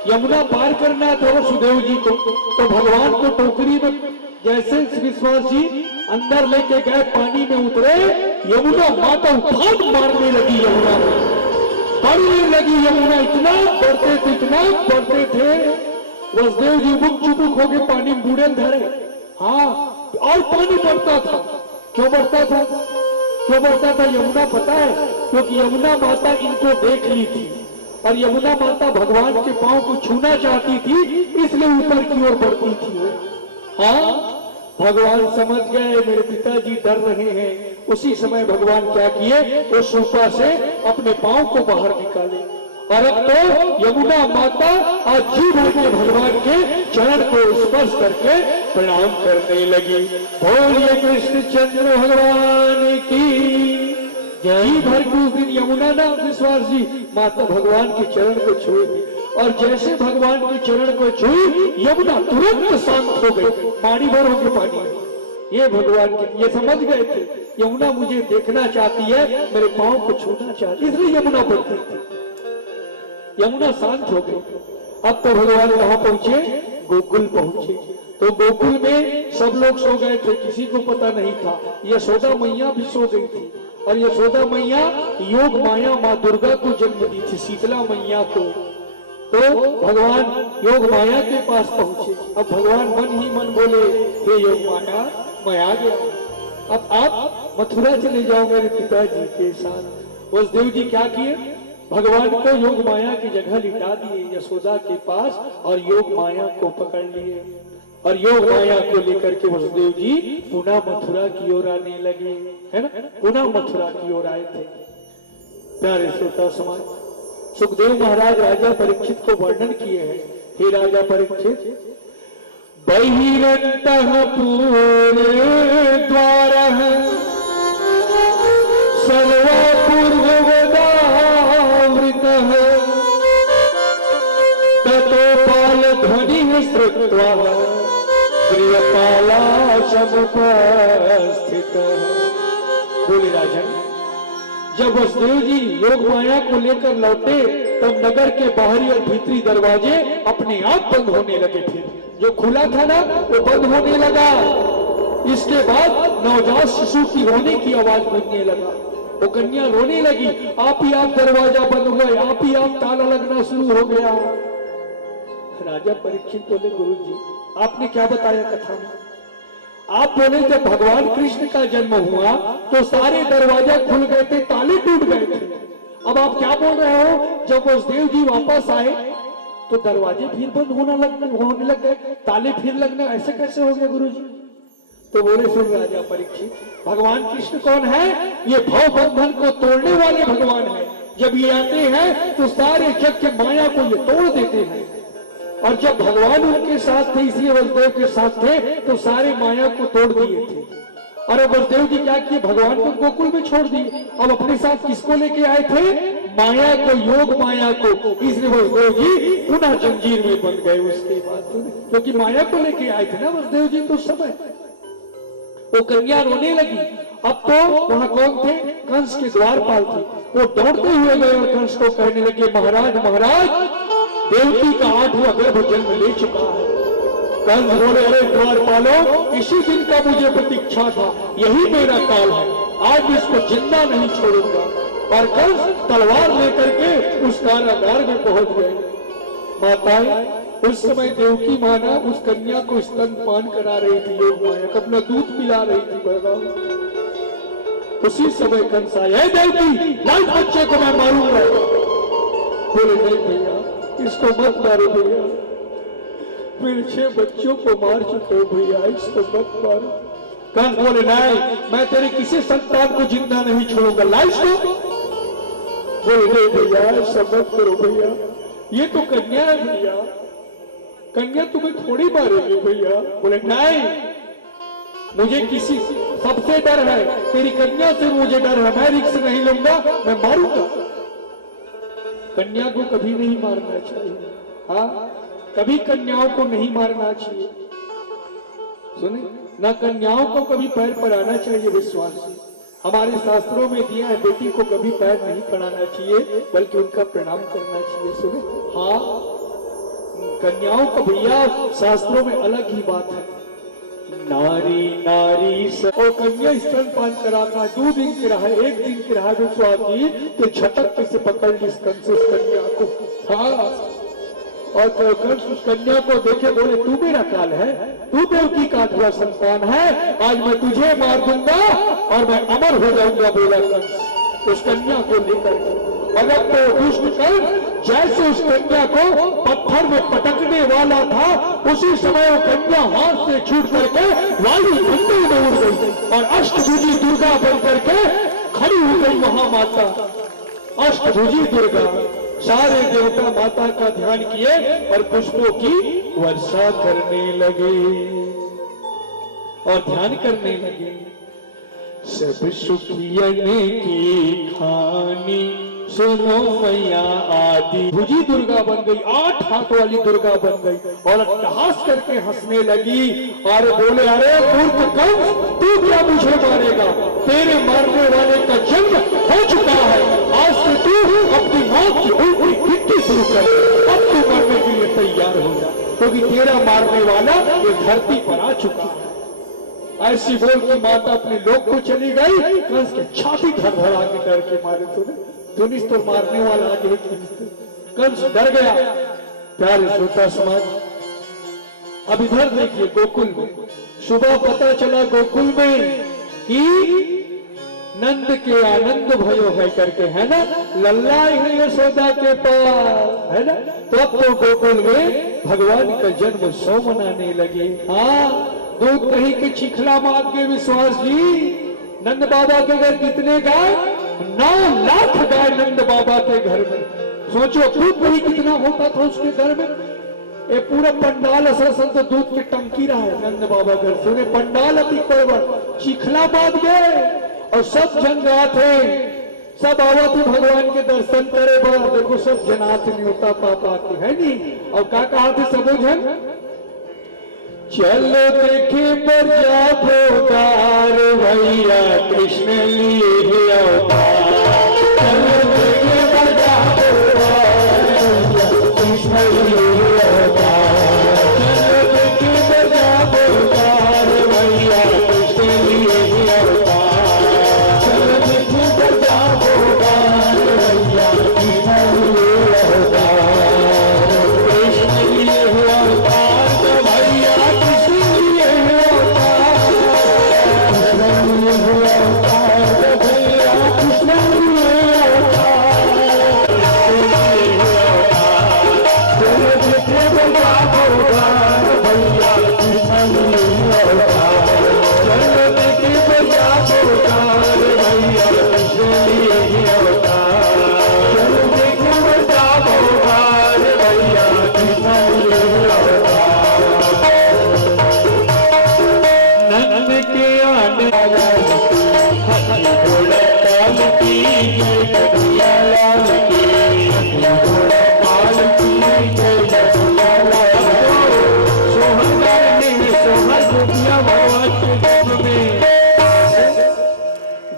यमुना पार करना था वसुदेव जी को, तो भगवान को टोकरी में जैसे विश्वास जी अंदर लेके गए, पानी में उतरे, यमुना माता उफान मारने लगी, यमुना बढ़ने लगी, यमुना इतना बढ़ते थे वसुदेव जी मुख चुपुक होके पानी में बूढ़े धरे। हाँ, और पानी बढ़ता था। क्यों बढ़ता था? यमुना पता है, क्योंकि यमुना माता इनको देख ली थी, और यमुना माता भगवान के पांव को छूना चाहती थी, इसलिए ऊपर की ओर बढ़ती थी वो। हाँ, भगवान समझ गए मेरे पिताजी डर रहे हैं। उसी समय भगवान क्या किए? वो सूपा से अपने पांव को बाहर निकाले, और अब तो यमुना माता आज जी भर के भगवान के चरण को स्पर्श करके प्रणाम करने लगी। बोलिए कृष्णचंद्र भगवान की जी भर के उस दिन यमुना ना विश्वास जी माता भगवान के चरण को छुए, और जैसे भगवान के चरण को छुई, यमुना तुरंत शांत हो गई, पानी भर हो गए पानी। ये भगवान के ये समझ गए थे, यमुना मुझे देखना चाहती है, मेरे पांव को छूना चाहती, इसलिए यमुना बढ़ती थी। यमुना शांत हो गई। अब तो भगवान कहाँ पहुंचे? गोकुल पहुंचे। तो गोकुल में सब लोग सो गए थे, किसी को पता नहीं था। यशोदा मैया भी सो गई थी, और यशोदा मैया योग माया माँ दुर्गा को जन्म दी थी, शीतला मैया को। तो भगवान योग माया के पास पहुंचे। अब भगवान मन ही मन बोले, हे योग माया, मैं आ गया, अब आप मथुरा चले जाओ मेरे पिताजी के साथ। वसुदेव जी क्या किए? भगवान को योग माया की जगह लिटा दिए यशोदा के पास, और योग माया को पकड़ लिए, और योग माया को लेकर के वसुदेव जी पुनः मथुरा की ओर आने लगे, है ना? पुनः मथुरा की ओर आए थे। प्यारे श्रोता समाज, सुखदेव महाराज राजा परीक्षित को वर्णन किए हैं। हे राजा परीक्षित, बहिरंतः पूरे द्वारः सर्वा पूर्ववदावृतः ततोपाल ध्वनिः श्रुत्वा प्रियपाला समुपस्थितः। बोले राजन, जब वसुदेव जी योग माया को लेकर लौटे, तब नगर के बाहरी और भीतरी दरवाजे अपने आप बंद होने लगे थे। जो खुला था ना, वो बंद होने लगा। इसके बाद नवजात शिशु की रोने की आवाज गूंजने लगा। वो कन्या रोने लगी, आप ही आप दरवाजा बंद हुआ, आप ही आप ताला लगना शुरू हो गया। राजा परीक्षित बोले, गुरु जी आपने क्या बताया कथा में? आप बोले जब भगवान कृष्ण का जन्म हुआ तो सारे दरवाजा खुल गए थे, ताले टूट गए थे। अब आप क्या बोल रहे हो? जब वसुदेव जी वापस आए तो दरवाजे फिर बंद होने लग गए, ताले फिर लगना, ऐसे कैसे हो गया गुरु जी? तो बोले, सुन राजा परीक्षित, भगवान कृष्ण कौन है? ये भव बंधन को तोड़ने वाले भगवान है। जब ये आते हैं तो सारे जग के माया को ये तोड़ देते हैं, और जब भगवान उनके साथ थे, इसलिए वसुदेव के साथ थे, तो सारे माया को तोड़ दिए थे। और अब वसुदेव जी क्या किए? भगवान को गोकुल में छोड़ दिए। अब अपने साथ किसको लेके आए थे? माया को, योग माया को। इसलिए वसुदेव जी पुनः जंजीर में बंध गए उसके बाद, क्योंकि माया को लेके आए थे ना वसुदेव जी। तो समय वो कन्या रोने लगी। अब तो वहां कौन थे? कंस के द्वारपाल थे। वो दौड़ते हुए गए और कंस को कहने लगे, महाराज महाराज, देवकी का 8वां गर्भ जन्म ले चुका है। कंस बोले, अरे द्वारपालो, इसी दिन का मुझे प्रतीक्षा था, यही मेरा काल है, आज इसको जिंदा नहीं छोड़ूंगा। और कंस तलवार लेकर के उस कारागार में पहुंच गए। माताएं, उस समय देवकी माना उस कन्या को स्तनपान करा रही थी, योग माया को अपना दूध पिला रही थी। भगवान उसी समय कंस आया, देवकी लाइट बच्चे को मैं मारूंगा। बोले, नहीं भैया, इसको मत मारो भैया, फिर 6 बच्चों को मार चुके हो भैया, इसको मत मारो। कंस बोले नहीं, मैं तेरे किसी संतान को जिंदा नहीं छोड़ूंगा, लाइस को। बोले नहीं भैया समझ करो भैया, ये तो कन्या है भैया, कन्या तुम्हें थोड़ी मारेगी भैया। बोले नहीं, मुझे किसी सबसे डर है, तेरी कन्या से मुझे डर है, मैं रिस्क नहीं लूंगा, मैं मारूंगा। कन्या को कभी नहीं मारना चाहिए, हाँ कभी कन्याओं को नहीं मारना चाहिए। सुने ना, कन्याओं को कभी पैर पड़ाना चाहिए। विश्वास हमारे शास्त्रों में दिया है, बेटी को कभी पैर नहीं पड़ाना चाहिए बल्कि उनका प्रणाम करना चाहिए। सुने, हाँ कन्याओं को भैया शास्त्रों में अलग ही बात है। नारी नारी और कन्या स्तनपान कराता, 2 दिन की रहा, 1 दिन की रहा विश्वास जी, तो झटक से पकड़ ली कंस उस कन्या को। हाँ, और कंस उस कन्या को देखे बोले तू मेरा काल है, तू देवकी का अधूरा संतान है, आज मैं तुझे मार दूंगा और मैं अमर हो जाऊंगा। बोला कंस उस कन्या को लेकर। अगर तो दुष्ट कर जैसे उस कन्या को पत्थर में पटकने वाला था, उसी समय वो कन्या हाथ से छूट करके वायु मंदिर में उड़ गई और अष्टभुजी दुर्गा बन करके खड़ी हो गई महामाता। अष्टभुजी दुर्गा सारे देवता माता का ध्यान किए और पुष्पों की वर्षा करने लगे और ध्यान करने लगे। सब सुखियने की खानी सुनो मैया आदि। भुजी दुर्गा बन गई, 8 हाथ वाली दुर्गा बन गई और अट्टहास करके हंसने लगी और बोले अरे मूर्ख कंस, तू क्या मुझे मारेगा, तेरे मारने वाले का जन्म हो चुका है, आज से तू अपनी मौत की उल्टी गिनती शुरू कर, अब तू मरने के लिए तैयार हो जा, क्योंकि तेरा मारने वाला ये धरती पर आ चुका है। ऐसी बोल की माता अपने लोग को चली गई। कंस के छाती धड़धड़ा के डर के मारे, सुनिस तो मारने वाला आगे कंस डर गया। प्यारे श्रोता समाज, अब इधर देखिए गोकुल में सुबह पता चला गोकुल में कि नंद के आनंद भयो है करके, है ना, लल्ला है यशोदा के पास, है ना। तो अब तो गोकुल में भगवान का जन्म उत्सव मनाने लगे। हाँ, दूध कहीं के चिखला मांग के विश्वास जी, नंद बाबा के घर कितने गाय, 9 लाख गाय नंद बाबा के घर में। सोचो दूध कहीं कितना होता था उसके घर में। ये पूरा पंडाल असल तो दूध की टंकी रहा है नंद बाबा घर। सुने पंडाल अति परवर चिखला बांध गए और सब जन गया थे, सब आवा थे भगवान के दर्शन करे। बड़ा देखो सब जनात नहीं होता पापा की, है नहीं। और क्या कहा थे सब जन, चलो देखे पर जाभोगार भैया कृष्ण लिए अवतार। चलो देखे पर जाभोगार कृष्ण लिए अवतार। चलो देखे पर जाभोगार भैया कृष्ण लिए अवतार। चलो देखे पर जाभोगार भैया कृष्ण लिए अवतार। कृष्ण लिए अवतार तो भैया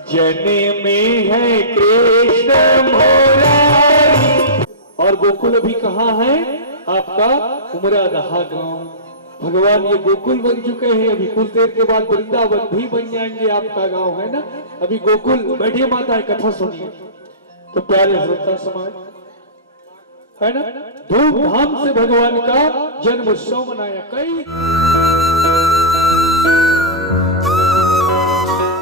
जने में है कृष्ण मुरारी। और गोकुल अभी कहाँ है आपका, उमरादहा गांव। भगवान ये गोकुल बन चुके हैं, अभी कुछ देर के बाद वृंदावन भी बन जाएंगे आपका गांव, है ना। अभी गोकुल बैठिए, माता कथा सुनिए। तो प्यारे श्रोता समाज, है ना, धूमधाम से भगवान का जन्म उत्सव मनाया। कई